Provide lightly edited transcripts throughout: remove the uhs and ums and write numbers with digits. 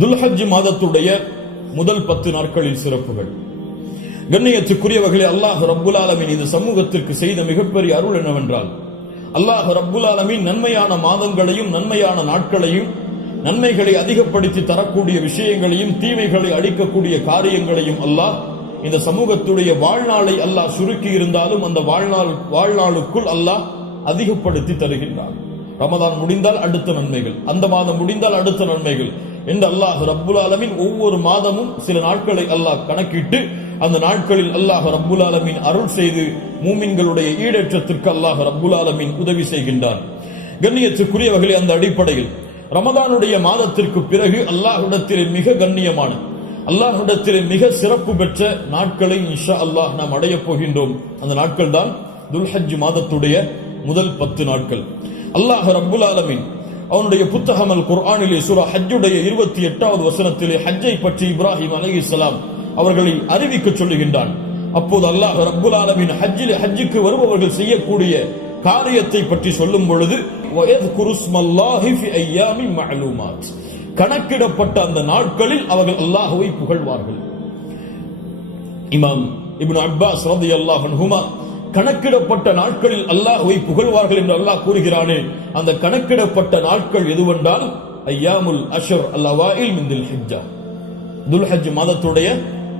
துல்ஹஜ் மாதத்துடைய முதல் 10 நாட்களில் சிறப்புகள். கண்ணியத்துக்குரியவர்களே, அல்லாஹ் ரப்புல் ஆலமீன் இந்த சமூகத்திற்கு செய்த மிகப்பெரிய அருள் என்னவென்றால், அல்லாஹ் ரப்புல் ஆலமீன் நன்மையான மாதங்களையும் நன்மையான நாட்களையும் நன்மைகளை அதிகப்படுத்தி தரக்கூடிய விஷயங்களையும் தீமைகளை அழிக்கக்கூடிய காரியங்களையும் அல்லாஹ் இந்த சமூகத்துடைய வாழ்நாளை அல்லாஹ் சுருக்கி இருந்தாலும் அந்த வாழ்நாளுக்குள் அல்லாஹ் அதிகப்படுத்தி தருகின்றார். ரமதான் முடிந்தால் அடுத்த நன்மைகள், அந்த மாதம் முடிந்தால் அடுத்த நன்மைகள் என்று அல்லாஹ் ரப்புல் ஆலமீன் ஒவ்வொரு மாதமும் சில நாட்களை அல்லாஹ் கணக்கிட்டு அந்த நாட்களில் அல்லாஹ் ரப்புல் ஆலமீன் அருள் செய்து மூமின்களுடைய ஈடேற்றத்திற்கு அல்லாஹ் ரப்புல் ஆலமீன் உதவி செய்கின்றார். கண்ணியத்துக்குரியவர்களே, அந்த அடிப்படையில் ரமதானுடைய மாதத்திற்கு பிறகு அல்லாஹ்விடத்திலே மிக கண்ணியமான, அல்லாஹ்விடத்திலே மிக சிறப்பு பெற்ற நாட்களை இன்ஷா அல்லாஹ் நாம் அடையப் போகின்றோம். அந்த நாட்கள் தான் துல்ஹஜ் மாதத்துடைய முதல் 10 நாட்கள். அல்லாஹ் ரப்புல் ஆலமீன் அவனுடைய புத்தகம் அல் குர்ஆனிலே சூரா ஹஜ்ஜுடைய 28வது வசனத்திலே ஹஜ்ஜை பற்றி இப்ராஹிம் அலைஹிஸ்ஸலாம் அவர்களை அறிவிக்க சொல்லுகின்றான். அப்போது அல்லாஹ் ரப்புல் ஆலமீன் ஹஜ்ஜுக்கு வருபவர்கள் செய்யக்கூடிய காரியத்தை பற்றி சொல்லும் பொழுது கணக்கிடப்பட்ட அந்த நாட்களில் அவர்கள் அல்லாஹ்வை புகழ்வார்கள். இமாம் இப்னு அப்பாஸ் ரலியல்லாஹு அன்ஹுமா கணக்கிடப்பட்ட நாட்களில் அல்லாஹ்வை புகழ்வார்கள் என்று அல்லாஹ் கூறுகிறானே, அந்த கணக்கிடப்பட்ட நாட்கள் எதுவென்றால் ஐயாமுல் அஷ்ர் அல்-அவாயில் மின் துல்ஹிஜ்ஜா, துல்ஹஜ் மாதத்துடைய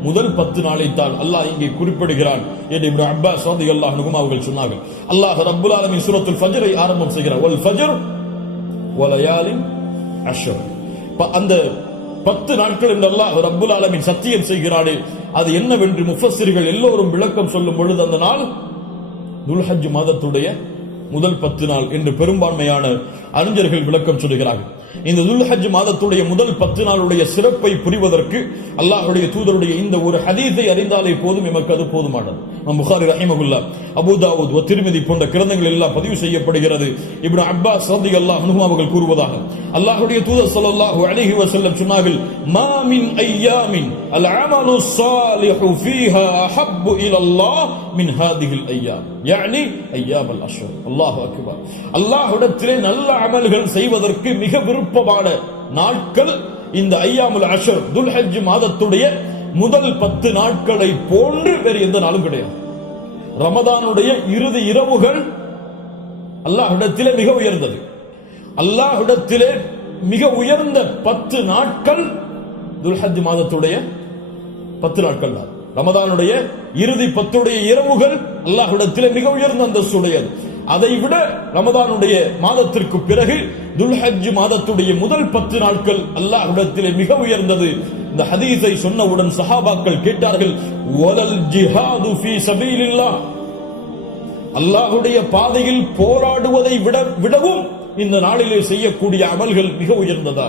முதல் 10 நாளைத்தான் அல்லாஹ் இங்கே குறிப்பிடுகிறான் என்று இப்னு அப்பாஸ் ரலியல்லாஹு அன்ஹுமா அவர்கள் சொன்னார்கள். அல்லாஹ் ரப்புல் ஆலமீன் சூரத்துல் ஃபஜ்ரை ஆரம்பம் செய்கிறார். வல் ஃபஜ்ர் வலயாலின் அஷ்ர். அந்த 10 நாட்கள் என்று அல்லாஹ் ரப்புல் ஆலமீன் சத்தியம் செய்கிறானே, அது என்னவென்று முஃபஸ்ஸிர்கள் எல்லோரும் விளக்கம் சொல்லும் பொழுது அந்த நாள் துல்ஹஜ் மாதத்துடைய முதல் 10 நாள் என்று பெரும்பான்மையான அறிஞர்கள் விளக்கம் சொல்கிறார்கள். இந்த துல்ஹஜ் மாதத்துடைய முதல் 10 நாளுடைய சிறப்பை புரிவதற்கு அல்லாஹ்வுடைய தூதருடைய இந்த ஒரு ஹதீஸை அறிந்தாலே போதும், எமக்கு அது போதுமானது. புகாரி ரஹிமஹுல்லாஹ், அபூ தாவூத், திர்மிதி போன்ற கிரந்தங்கள் எல்லாம் பதிவு செய்யப்படுகிறது. இப்னு அப்பாஸ் ரலியல்லாஹு அன்ஹு அவர்கள் கூறுவதாக, அல்லாஹ்வுடைய தூதர் ஸல்லல்லாஹு அலைஹி வஸல்லம் சொன்னார்கள், மா மின் அய்யாமின் அல் அமலு ஸாலிஹு ஃபீஹா அஹப்பு இலல்லாஹ் மின் ஹாதிஹில் அய்யாம், யானி அய்யாம் அல் அஷ்ர். அல்லாஹு அக்பர். அல்லாஹ்விடத்திலே நல்ல அமல்கள் செய்வதற்கு மிக விருப்பமான நாட்கள் இந்த ஐயாமுல் அஷ்ர், துல்ஹஜ் மாதத்துடைய முதல் 10 நாட்களை போன்று வேறு எந்த நாளும் கிடையாது. ரமதானுடைய இறுதி இரவுகள் அல்லாஹ்விடத்திலே மிக உயர்ந்தது. அல்லாஹ்விடத்திலே மிக உயர்ந்த 10 நாட்கள் துல்ஹஜ் மாதத்துடைய 10 நாட்கள் தான். ரமதானுடைய இறுதி 10 இரவுகள் அல்லாஹ்விடத்திலே மிக உயர்ந்த அந்தஸ்துடையது. அதைவிட ரமதானுடைய மாதத்திற்கு பிறகு துல்ஹஜ் மாதத்துடைய முதல் 10 நாட்கள் அல்லாஹ்விடத்திலே மிக உயர்ந்தது. இந்த ஹதீஸை சொன்னவுடன் சஹாபாக்கள் கேட்டார்கள், வலல் ஜிஹாது ஃபீ சபீலில்லாஹ், அல்லாஹ்வுடைய பாதையில் போராடுவதை விடவும் இந்த நாளிலே செய்யக்கூடிய அமல்கள் மிக உயர்ந்ததா?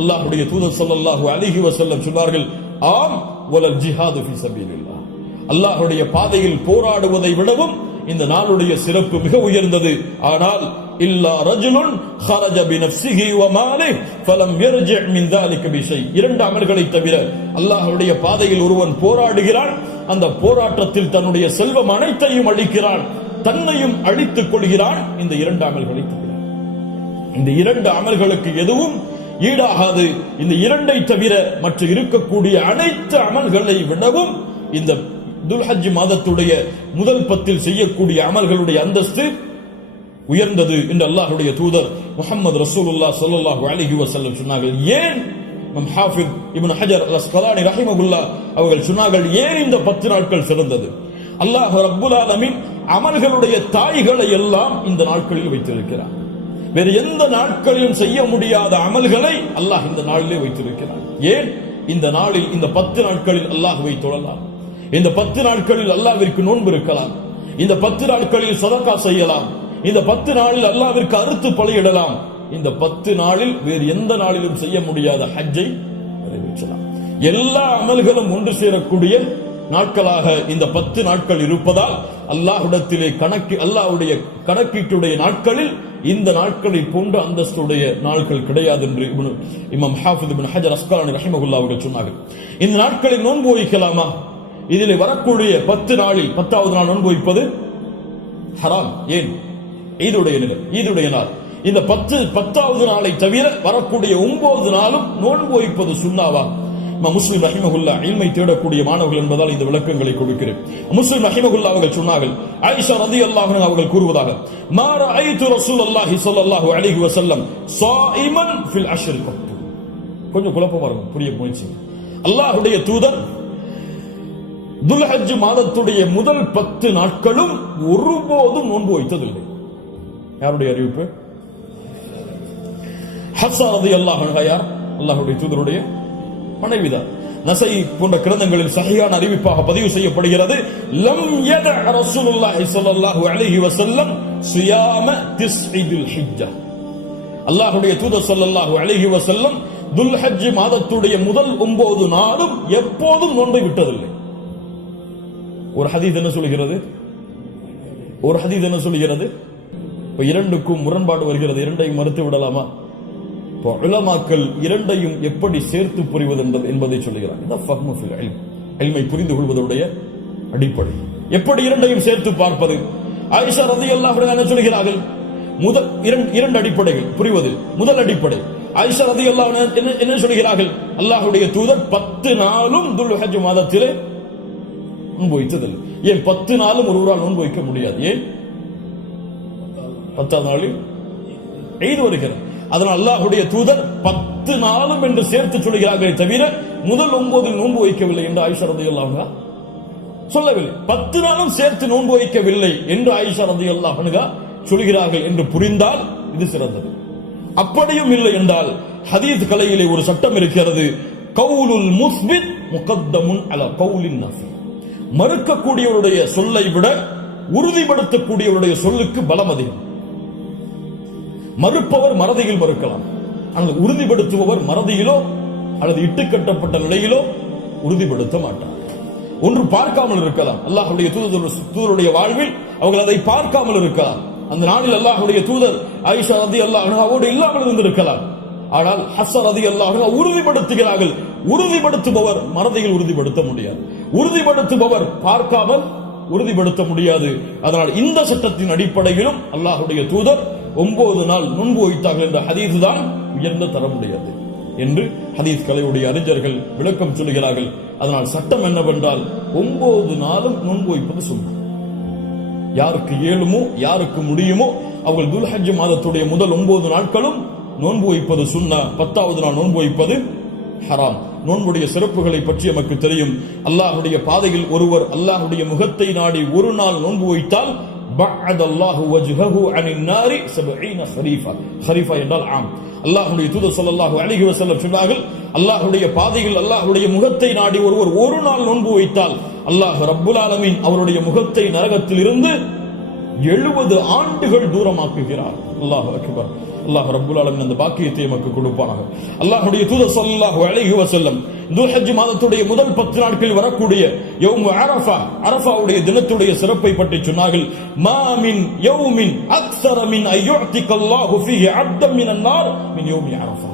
அல்லாஹ்வுடைய தூதர் ஸல்லல்லாஹு அலைஹி வஸல்லம் சொன்னார்கள், ஆம், வலல் ஜிஹாது ஃபீ சபீலில்லாஹ், அல்லாஹ்வுடைய பாதையில் போராடுவதை விடவும் இந்த நாளுடைய சிறப்பு மிக உயர்ந்தது. ஆனால் இல்லா ரஜுலுன் خرج بنفسه وماله فلم يرجع من ذلك بشيء, 2 அமல்களை தவிர அல்லாஹ்வுடைய பாதையில் ஒருவன் போராடுகிறான், அந்த போராட்டத்தில் தன்னுடைய செல்வம் அனைத்தையும் அழிக்கிறான், தன்னையும் அழித்துக் கொள்கிறான். இந்த 2 அமல்களை தவிர இந்த 2 அமல்களுக்கு எதுவும் ஈடாகாது. இந்த 2ஐ தவிர மற்ற இருக்கக்கூடிய அனைத்து அமல்களை விடவும் இந்த துல்ஹஜ் மாதத்துடைய முதல் 10 செய்யக்கூடிய அமல்களுடைய அந்தஸ்து உயர்ந்தது என்று அல்லாஹ்வுடைய தூதர் முஹம்மது ரசூலுல்லாஹ் ஸல்லல்லாஹு அலைஹி வஸல்லம் சொன்னார்கள். ஏன் ஹாஃபிஸ் இப்னு ஹஜர் அல் அஸ்கலானி ரஹிமஹுல்லாஹ் அவர்கள் சொன்னார்கள், ஏன் இந்த 10 நாட்கள் சிறந்தது? அல்லாஹ் ரப்புல் ஆலமீன் அமல்களுடைய தாய்களை எல்லாம் இந்த நாட்களில் வைத்திருக்கிறார். வேறு எந்த நாட்களிலும் செய்ய முடியாத அமல்களை அல்லாஹ் இந்த நாளிலே வைத்திருக்கிறார். ஏன்? இந்த நாளில், இந்த 10 நாட்களில் அல்லாஹ்வை தொழலாம், இந்த 10 நாட்களில் அல்லாஹ்விற்கு நோன்பு இருக்கலாம், இந்த 10 நாட்களில் சதகா செய்யலாம், இந்த 10 நாளில் அல்லாஹ்விற்கு அறுத்து பலியிடலாம். இந்த 10 நாளில் வேறு எந்த நாளிலும் செய்ய முடியாத ஹஜ்ஜை நிறைவேற்றலாம். எல்லா அமல்களும் ஒன்று சேரக்கூடிய நாட்களாக இந்த 10 நாட்கள் இருப்பதால் அல்லாஹ்விடத்திலே அல்லாஹ்வுடைய கணக்கீட்டுடைய நாட்களில் இந்த நாட்களை போன்ற அந்தஸ்துடைய நாட்கள் கிடையாது என்று இமாம் ஹாஃபிஸ் இப்னு ஹஜர் அஸ்கலானி ரஹிமஹுல்லாஹ் அவர்கள் சொன்னார்கள். இந்த நாட்களில் நோன்பு வைக்கலாமா? இதில் வரக்கூடிய 10 நாளில் 10வது நாள் நோன்பு வைப்பது ஹராம். ஏன்? ஈதுடைய நாள். இந்த 10வது நாளை தவிர வரக்கூடிய 9 நாளும் நோன்பு வைப்பது சுன்னாவா? முஸ்லிம் ரஹிமஹுல்லா இல்மை தேடக்கூடிய மாணவர்கள் என்பதால் இந்த விளக்கங்களை கொடுக்கிறேன். முஸ்லிம் ரஹிமஹுல்லா அவர்கள் சொன்னார்கள், ஆயிஷா ரலியல்லாஹு அன்ஹா அவர்கள் கூறுவதாக, மா ரஅய்து ரசூலுல்லாஹி ஸல்லல்லாஹு அலைஹி வஸல்லம் ஸாயிமன் ஃபில் அஷ்ர் கத். கொஞ்சம் குழப்பமா இருக்கும், புரிய முயற்சி. அல்லாஹ்வுடைய தூதர் துல்ஹஜ் மாதத்துடைய முதல் 10 நாட்களும் ஒருபோதும் நோன்பு வைத்ததில்லை. யாருடைய அறிவிப்பு? ஹஃப்ஸா ரலியல்லாஹு அன்ஹா யார்? அல்லாஹ்வுடைய தூதருடைய மனைவிதான். நஸை போன்ற கிரந்தங்களில் சஹீஹான அறிவிப்பாக பதிவு செய்யப்படுகிறது, லம் யத ரசூலுல்லாஹி ஸல்லல்லாஹு அலைஹி வஸல்லம் சியாம திஸ்இல் ஹிஜ்ஜா. அல்லாஹ்வுடைய தூதர் ஸல்லல்லாஹு அலைஹி வஸல்லம் துல்ஹஜ் மாதத்துடைய முதல் 9 நாளும் எப்போதும் நோன்பை விட்டதில்லை. ஒரு ஹதீஸ் என்ன சொல்கிறது? இப்ப இரண்டுக்கும் முரண்பாடு வருகிறது. இரண்டையும் மறுத்து விடலாமா? உலமாக்கள் இரண்டையும் எப்படி சேர்த்து புரிவது என்பதை சொல்லுகிறார். இல்மை புரிந்து கொள்வதுடைய அடிப்படை. எப்படி இரண்டையும் சேர்த்து பார்ப்பது? ஆயிஷா ரலியல்லாஹு அன்ஹா என்ன சொல்கிறார்கள்? முதல் இரண்டு அடிப்படைகள் புரிவது. முதல் அடிப்படை, ஆயிஷா ரலியல்லாஹு அன்ஹா என்ன சொல்கிறார்கள்? அல்லாஹ்வுடைய தூதர் 10 நாளும் துல்ஹஜ் மாதத்திலே நோன்பு வைத்ததில்லை. ஏன் 10 நாளும் ஒருவரால் நோன்பு வைக்க முடியாது? ஏன்? 10வது நாளில் ஈத் வருகிறது. அதனால் அல்லாஹ்வுடைய தூதர் 10 நாளும் என்று சேர்த்து சொல்கிறார்களே தவிர முதல் 9 நோன்பு வைக்கவில்லை என்று ஆயிஷா ரலியல்லாஹு அன்ஹா சொல்லவில்லை. 10 நாளும் சேர்த்து நோன்பு வைக்கவில்லை என்று ஆயிஷா ரலியல்லாஹு அன்ஹா சொல்கிறார்கள் என்று புரிந்தால் இது சிறந்தது. அப்படியும் இல்லை என்றால் ஹதீஸ் கலையிலே ஒரு சட்டம் இருக்கிறது, கவுலுல் முஸ்பித் முகத்தமுன் அலா கவுலின் நஃபி. மறுக்கக்கூடியவருடைய சொல்லை விட உறுதிப்படுத்தக்கூடியவருடைய சொல்லுக்கு பலம் அதிகம். மறுப்பவர் மறதியில் மறுக்கலாம், ஆனால் உறுதிப்படுத்துபவர் மறதியிலோ அல்லது இட்டுக்கட்டப்பட்ட நிலையிலோ உறுதிப்படுத்த மாட்டார். ஒன்று பார்க்காமல் இருக்கலாம். அல்லாஹ்வுடைய தூதருடைய வாழ்வில் அவர்கள் அதை பார்க்காமல் இருக்கலாம். அந்த நாளில் அல்லாஹ்வுடைய தூதர் ஆயிஷா ரலியல்லாஹு அன்ஹாவோடு இல்லாமல் இருந்திருக்கலாம். ஆனால் ஹஃப்ஸா ரலியல்லாஹு அன்ஹா உறுதிப்படுத்துகிறார்கள். உறுதிப்படுத்துபவர் மறதியில் உறுதிப்படுத்த முடியாது, உறுதிப்படுத்துபவர் பார்க்காமல் உறுதிப்படுத்த முடியாது. அதனால் இந்த சட்டத்தின் அடிப்படையிலும் அல்லாஹ்வுடைய தூதர் 9 நாள் நோன்பு வைத்தார்கள் என்ற ஹதீஸ் தான் உயர்ந்த தரமுடையது என்று ஹதீஸ் கலையுடைய அறிஞர்கள் விளக்கம் சொல்கிறார்கள். அதனால் சட்டம் என்னவென்றால் 9 நாளும் நோன்பு வைப்பது சுன்னத். யாருக்கு இயலுமோ யாருக்கு முடியுமோ அவர்கள் துல்ஹஜ் மாதத்துடைய முதல் 9 நாட்களும் நோன்பு வைப்பது சுன்னா. 10வது நாள் நோன்பு வைப்பது ஹராம். நோன்புடைய சிறப்புகளை பற்றி நமக்கு தெரியும். அல்லாஹ்வுடைய பாதையில் ஒருவர் அல்லாஹ்வுடைய முகத்தை நாடி ஒரு நாள் நோன்பு வைத்தால் பஅதல்லாஹு வஜ்ஹஹு அனின் நாரி 70 ஹரீஃபா. ஹரீஃபா என்றால் ஆம். அல்லாஹ்வுடைய தூதர் ஸல்லல்லாஹு அலைஹி வஸல்லம் சொன்னார்கள், அல்லாஹ்வுடைய பாதையில் அல்லாஹ்வுடைய முகத்தை நாடி ஒருவர் ஒரு நாள் நோன்பு வைத்தால் அல்லாஹ் ரப்புல் ஆலமீன் அவருடைய முகத்தை நரகத்தில் இருந்து 70 ஆண்டுகள் தூரமாக்குகிறார். அல்லாஹ் அக்பர். அல்லாஹ் ரப்புல் ஆலமீன் அந்த பாக்கியத்தை நமக்கு கொடுப்பானாக. அல்லாஹ்வுடைய தூதர் ஸல்லல்லாஹு அலைஹி வஸல்லம் துல்ஹஜ் மாதத்துடைய முதல் 10 நாட்களில் வரக்கூடிய யௌம் அரஃபா, அரஃபாவுடைய தினத்துடைய சிறப்பை பற்றி சொன்னார்கள். மா மின் யௌமின் அக்ஸர மின் அய்யுஅதிகல்லாஹு ஃபீஹி அப்தன் மினன் நார் மின் யௌமி அரஃபா.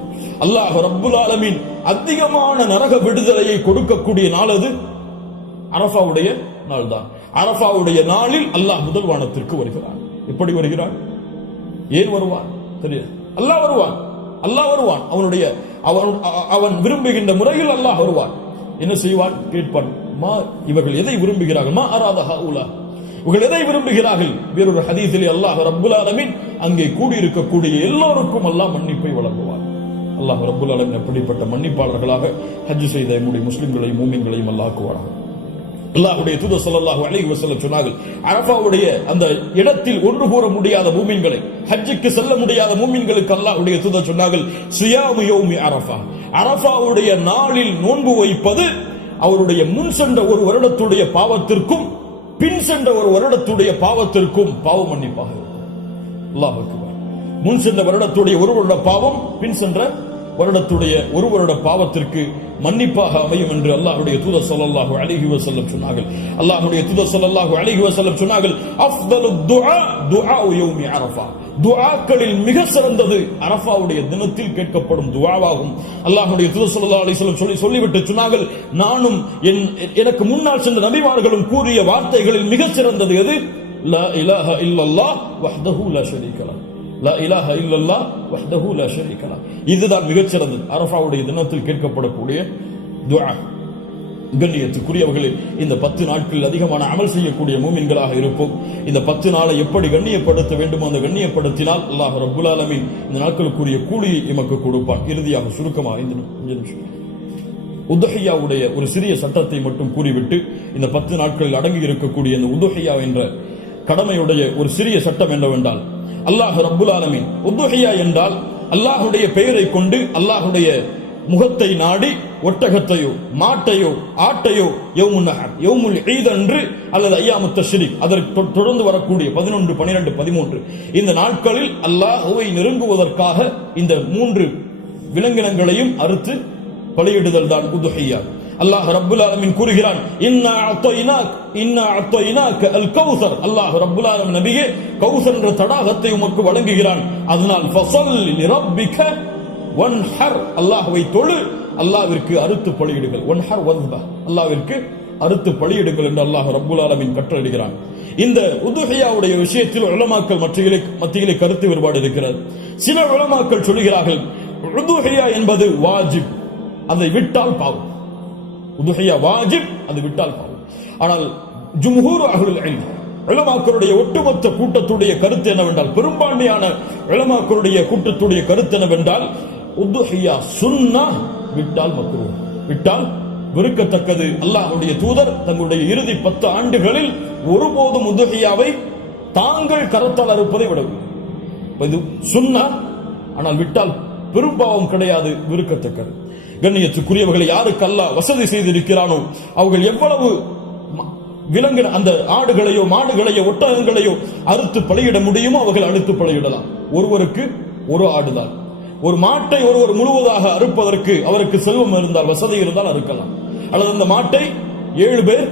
அல்லாஹ் ரப்புல் ஆலமீன் அதிகமான நரக விடுதலையை கொடுக்கக்கூடிய நாள் அது அரஃபாவுடைய நாள் தான். அரஃபாவுடைய நாளில் அல்லாஹ் முதல் வானத்திற்கு வருகிறார். எப்படி வருகிறார்? ஏன் வருவான் தெரியாது. அல்லாஹ் வருவான், அல்லாஹ் வருவான். அவன் விரும்புகின்ற முறையில் அல்லாஹ் வருவான். என்ன செய்வான்? கேட்பான், மா இவர்கள் எதை விரும்புகிறார்கள்? மா அராத ஹாஉலா, இவர்கள் எதை விரும்புகிறார்கள்? வேறொரு ஹதீஸிலே அல்லாஹ் ரப்புல் ஆலமீன் அங்கே கூடியிருக்கக்கூடிய எல்லோருக்கும் அல்லாஹ் மன்னிப்பை வழங்குவார். அல்லாஹ் ரப்புல் ஆலமீன் அப்படிப்பட்ட மன்னிப்பாளர்களாக ஹஜ் செய்த நம்முடைய முஸ்லிம்களையும் மூமின்களையும் அல்லாஹ் ஆக்குவானாக. அல்லாஹ்வுடைய தூதர் ஸல்லல்லாஹு அலைஹி வஸல்லம் சொன்னார்கள், அரஃபாவுடைய அந்த இடத்தில் ஒன்று கூற முடியாத மூமின்களை, ஹஜ்ஜுக்கு செல்ல முடியாத மூமின்களுக்கு அல்லாஹ்வுடைய தூதர் சொன்னார்கள், சியாமு யௌமி அரஃபா, அரஃபாவுடைய நாளில் நோன்பு வைப்பது அவருடைய முன் சென்ற ஒரு வருடத்துடைய பாவத்திற்கும் பின் சென்ற ஒரு வருடத்துடைய பாவத்திற்கும் பாவ மன்னிப்பாக இருக்கும். அல்லாஹ் அக்பர். முன் சென்ற வருடத்துடைய ஒரு வருட பாவம் பின் சென்ற வருடத்துடைய ஒரு வருட பாவத்திற்கு மன்னிப்பாக அமையும் என்று அல்லாஹ்வுடைய தூதர் ஸல்லல்லாஹு அலைஹி வஸல்லம் சொன்னார்கள். அல்லாஹ்வுடைய தூதர் ஸல்லல்லாஹு அலைஹி வஸல்லம் சொன்னார்கள், அஃதலுத் துஆ துஆஉ யௌமி அரஃபா, துஆக்களில் மிக சிறந்தது அரஃபாவுடைய தினத்தில் கேட்கப்படும் துஆவாகும். அல்லாஹ்வுடைய தூதர் ஸல்லல்லாஹு அலைஹி வஸல்லம் சொல்லிவிட்டு சொன்னார்கள், நானும் எனக்கு முன்னால் சென்ற நபிமார்களும் கூறிய வார்த்தைகளில் மிக சிறந்தது எது? லா இலாஹா இல்லல்லாஹ் வஹ்தஹு லா ஷரீக லஹ், லா இலாஹ இல்லல்லாஹ் வஹ்தஹு லா ஷரீக லஹ். இதுதான் மிகச்சிறந்தது. அரஃபாவுடைய தினத்தில் கேட்கப்படக்கூடிய துஆ. கண்ணியத்துக்குரியவர்களே, இந்த 10 நாட்களில் அதிகமான அமல் செய்யக்கூடிய மூமின்களாக இருப்போம். இந்த 10 நாளை எப்படி கண்ணியப்படுத்த வேண்டுமோ அந்த கண்ணியப்படுத்தினால் அல்லாஹ் ரப்புல் ஆலமீன் இந்த நாட்களுக்குரிய கூலியை எமக்கு கொடுப்பான். இறுதியாக சுருக்கமாக 5 நிமிஷம் உதுஹியாவுடைய ஒரு சிறிய சட்டத்தை மட்டும் கூறிவிட்டு, இந்த 10 நாட்களில் அடங்கி இருக்கக்கூடிய இந்த உதுஹியா என்ற கடமையுடைய ஒரு சிறிய சட்டம் என்னவென்றால், அல்லாஹ் ரப்புல் ஆலமீன் உதுஹியா என்றால் அல்லாஹுடைய பெயரை கொண்டு அல்லாஹுடைய முகத்தை நாடி ஒட்டகத்தையோ மாட்டையோ ஆட்டையோ யௌமுன் நஹர் யௌமுல் ஈத் அன்று அல்லது அய்யாமுத் தஷ்ரீக் அதற்கு தொடர்ந்து வரக்கூடிய 11, 12, 13 இந்த நாட்களில் அல்லாஹ்வை நெருங்குவதற்காக இந்த 3 விலங்கினங்களையும் அறுத்து பலியிடுதல் தான் உதுஹியா. அல்லாஹ் ரப்புல் ஆலமீன் கூறுகிறான், இன்னா அத்தய்னாக அல் கௌசர். அல்லாஹ் ரப்புல் ஆலமீன் நபியே கௌசர் என்ற தடாகத்தை உமக்கு வழங்குகிறான். அதனால் ஃபஸல்லி லிரப்பிக வன்ஹர், அல்லாஹ்வை தொழு, அல்லாஹ்விற்கு அறுத்து பலியிடுங்கள். வன்ஹர் வஸ்பஹ், அல்லாஹ்விற்கு அறுத்து பலியிடுங்கள் என்று அல்லாஹ் ரப்புல் ஆலமீன் கட்டளையிடுகிறான். இந்த உதுஹியாவுடைய விஷயத்தில் உலமாக்கள் மத்தியிலே கருத்து வேறுபாடு இருக்கிறது. சில உலமாக்கள் சொல்கிறார்கள், உதுஹியா என்பது வாஜிப், அதை விட்டால் பாவம். உதுஹியா வாஜிப், அது விட்டால் பாவம். ஆனால் ஜும்ஹூர் அஹ்லுல் இல்ம் உலமாக்களுடைய ஒட்டுமொத்த கூட்டத்துடைய கருத்து என்னவென்றால், பெரும்பான்மையான உலமாக்களுடைய கூட்டத்துடைய கருத்து என்னவென்றால், உதுஹியா சுன்னா, விட்டால் மக்ரூஹ், விட்டால் வெறுக்கத்தக்கது. அல்லாஹ்வுடைய தூதர் தங்களுடைய இறுதி 10 ஆண்டுகளில் ஒருபோதும் உதுஹியாவை தாங்கள் கரத்தால் அறுப்பதை விடவில்லை. இது சுன்னா, ஆனால் விட்டால் பெரும்பாவம் கிடையாது, வெறுக்கத்தக்கது. கண்ணியத்துக்குரியவர்களை யாருக்கு அல்லாஹ் வசதி செய்திருக்கிறானோ அவர்கள் எவ்வளவு விலங்கின அந்த ஆடுகளையோ மாடுகளையோ ஒட்டகங்களையோ அறுத்து பலியிட முடியுமோ அவர்கள் அறுத்து பலியிடலாம். ஒருவருக்கு ஒரு ஆடுதான். ஒரு மாட்டை ஒருவர் முழுவதாக அறுப்பதற்கு அவருக்கு செல்வம் இருந்தால், வசதி இருந்தால் அறுக்கலாம். அல்லது அந்த மாட்டை 7 பேர்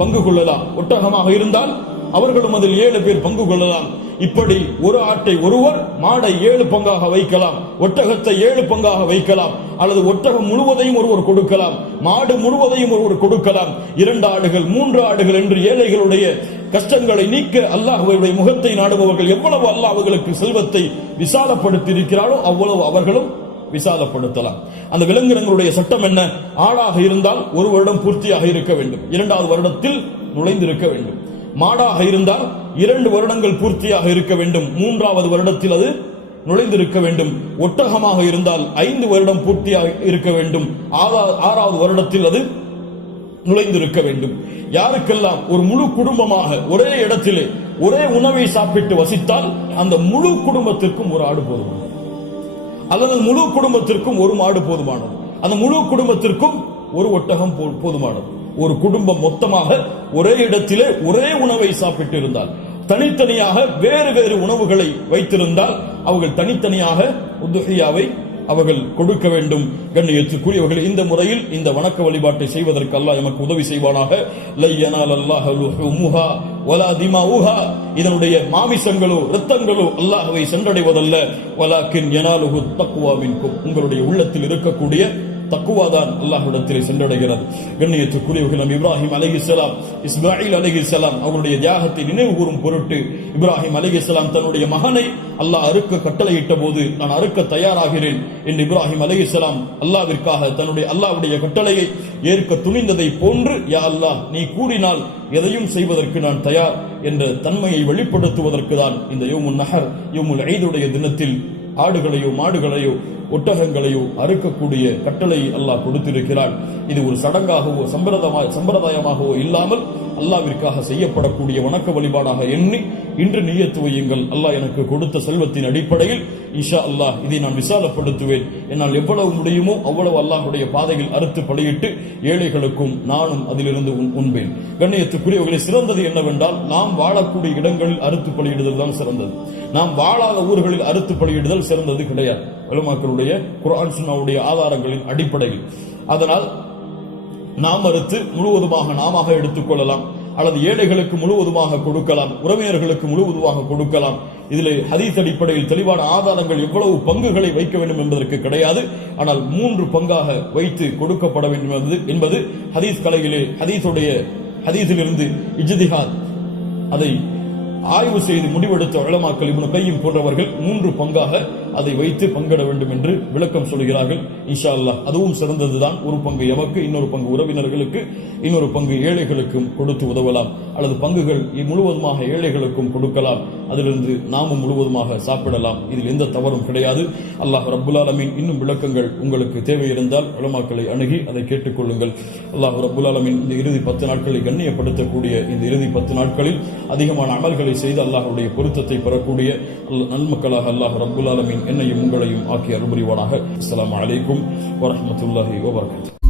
பங்கு கொள்ளலாம். ஒட்டகமாக இருந்தால் அவர்களும் அதில் 7 பேர் பங்கு கொள்ளலாம். இப்படி ஒரு ஆட்டை ஒருவர், மாடை 7 பங்காக வைக்கலாம், ஒட்டகத்தை 7 பங்காக வைக்கலாம். அல்லது ஒட்டகம் முழுவதையும் ஒருவர் கொடுக்கலாம், மாடு முழுவதையும் ஒருவர் கொடுக்கலாம். 2 ஆடுகள் 3 ஆடுகள் என்று ஏழைகளுடைய கஷ்டங்களை நீக்க அல்லாஹ்வுடைய முகத்தை நாடுபவர்கள் எவ்வளவு அல்லாஹ் அவர்களுக்கு செல்வத்தை விசாலப்படுத்தி இருக்கிறாரோ அவ்வளவு அவர்களும் விசாலப்படுத்தலாம். அந்த விலங்கினங்களுடைய சட்டம் என்ன? ஆடாக இருந்தால் 1 வருடம் பூர்த்தியாக இருக்க வேண்டும், 2வது வருடத்தில் நுழைந்திருக்க வேண்டும். மாடாக இருந்தால் 2 வருடங்கள் பூர்த்தியாக இருக்க வேண்டும், 3வது வருடத்தில் அது நுழைந்திருக்க வேண்டும். ஒட்டகமாக இருந்தால் 5 வருடம் பூர்த்தியாக இருக்க வேண்டும், 6வது வருடத்தில் அது நுழைந்திருக்க வேண்டும். யாருக்கெல்லாம் ஒரு முழு குடும்பமாக ஒரே இடத்திலே ஒரே உணவை சாப்பிட்டு வசித்தால் அந்த முழு குடும்பத்திற்கும் ஒரு ஆடு போதுமானது, அல்லது முழு குடும்பத்திற்கும் ஒரு மாடு போதுமானது, அந்த முழு குடும்பத்திற்கும் ஒரு ஒட்டகம் போதுமானது. ஒரு குடும்பம் மொத்தமாக ஒரே இடத்திலே ஒரே உணவை சாப்பிட்டு இருந்தால், தனித்தனியாக வேறு வேறு உணவுகளை வைத்திருந்தால் அவர்கள் தனித்தனியாக உதுஹியாவை அவர்கள் கொடுக்க வேண்டும். கண்ணியத்துக்குரியவர்கள், இந்த முறையில் இந்த வணக்க வழிபாட்டை செய்வதற்கு அல்லாஹ் எமக்கு உதவி செய்வானாக. லை யனாலல்லாஹு லுஹுமுஹா வலா திமாஉஹா, இதனுடைய மாமிசங்களோ இரத்தங்களோ அல்லாஹ்வை சென்றடைவதல்ல. வலாக்கின் யனாலுஹு தக்வா மின்கும், உங்களுடைய உள்ளத்தில் இருக்கக்கூடிய தக்குவாதான் அல்லாஹ்விடத்திலே சென்றடைகிறது. கண்ணியத்துக்குரியவர்கள், நபி இப்ராஹிம் அலைஹிஸ்ஸலாம், இஸ்மாயில் அலைஹிஸ்ஸலாம் அவருடைய தியாகத்தை நினைவு கூறும் பொருட்டு இப்ராஹிம் அலைஹிஸ்ஸலாம் தன்னுடைய மகனை அல்லாஹ் அறுக்க கட்டளையிட்ட போது, நான் அறுக்க தயாராகிறேன் என்று இப்ராஹிம் அலைஹிஸ்ஸலாம் அல்லாஹ்விற்காக தன்னுடைய அல்லாஹ்வுடைய கட்டளையை ஏற்க துணிந்ததை போன்று, யா அல்லாஹ் நீ கூறினால் எதையும் செய்வதற்கு நான் தயார் என்ற தன்மையை வெளிப்படுத்துவதற்கு தான் இந்த யௌமுன் நஹர் யௌமுல் ஈதுடைய தினத்தில் ஆடுகளையோ மாடுகளையோ ஒட்டகங்களையோ அறுக்கக்கூடிய கட்டளை அல்லாஹ் கொடுத்திருக்கிறார். இது ஒரு சடங்காகவோ சம்பிரதாயமாகவோ இல்லாமல் அல்லாஹ்விற்காக செய்யப்படக்கூடிய வணக்க வழிபாடாக எண்ணி இன்று நியத்து வையுங்கள். அல்லாஹ் எனக்கு கொடுத்த செல்வத்தின் அடிப்படையில் இன்ஷா அல்லாஹ் இதை நான் விசாலப்படுத்துவேன். என்னால் எவ்வளவு முடியுமோ அவ்வளவு அல்லாஹ்வுடைய பாதையில் அறுத்து பலியிட்டு ஏழைகளுக்கும் நானும் அதிலிருந்து உண்பேன். கண்ணியத்துக்குரியவர்களை, சிறந்தது என்னவென்றால் நாம் வாழக்கூடிய இடங்களில் அறுத்து பலியிடுதல் தான் சிறந்தது. நாம் வாழாத ஊர்களில் அறுத்து பலியிடுதல் சிறந்தது கிடையாது, உலமாக்களுடைய குர்ஆன் சுன்னாவுடைய ஆதாரங்களின் அடிப்படையில். அதனால் நாம் அறுத்து முழுவதுமாக நாம எடுத்துக்கொள்ளலாம், அல்லது ஏழைகளுக்கு முழுவதுமாக கொடுக்கலாம், உறவினர்களுக்கு முழுவதுமாக கொடுக்கலாம். இதில் ஹதீஸ் அடிப்படையில் தெளிவான ஆதாரங்கள் எவ்வளவு பங்குகளை வைக்க வேண்டும் என்பதற்கு கிடையாது. ஆனால் 3 பங்காக வைத்து கொடுக்கப்பட வேண்டும் என்பது ஹதீஸ் கலையிலே ஹதீஸிலிருந்து இஜ்திஹாத் அதை ஆய்வு செய்து முடிவெடுத்த உலமாக்கள் இப்னு கையும் போன்றவர்கள் 3 பங்காக அதை வைத்து பங்கிட வேண்டும் என்று விளக்கம் சொல்கிறார்கள். இன்ஷா அல்லாஹ் அதுவும் சிறந்ததுதான். ஒரு பங்கு எமக்கு, இன்னொரு பங்கு உறவினர்களுக்கு, இன்னொரு பங்கு ஏழைகளுக்கும் கொடுத்து உதவலாம். அல்லது பங்குகள் முழுவதுமாக ஏழைகளுக்கும் கொடுக்கலாம். அதிலிருந்து நாமும் முழுவதுமாக சாப்பிடலாம். இதில் எந்த தவறும் கிடையாது. அல்லாஹ் ரப்புல் ஆலமீன் இன்னும் விளக்கங்கள் உங்களுக்கு தேவை இருந்தால் உலமாக்களை அணுகி அதை கேட்டுக்கொள்ளுங்கள். அல்லாஹ் ரப்புல் ஆலமீன் இந்த இறுதி 10 நாட்களை கண்ணியப்படுத்தக்கூடிய இந்த இறுதி 10 நாட்களில் அதிகமான அமல்களை செய்து அல்லாஹ்வுடைய பொருத்தத்தை பெறக்கூடிய நன்மக்களாக அல்லாஹ் ரப்புல் ஆலமீன் என்னையும் உங்களையும் ஆக்கி அருள் புரிவானாக. அஸ்ஸலாமு அலைக்கும் வரஹ்மத்துல்லாஹி வபரகாத்துஹு.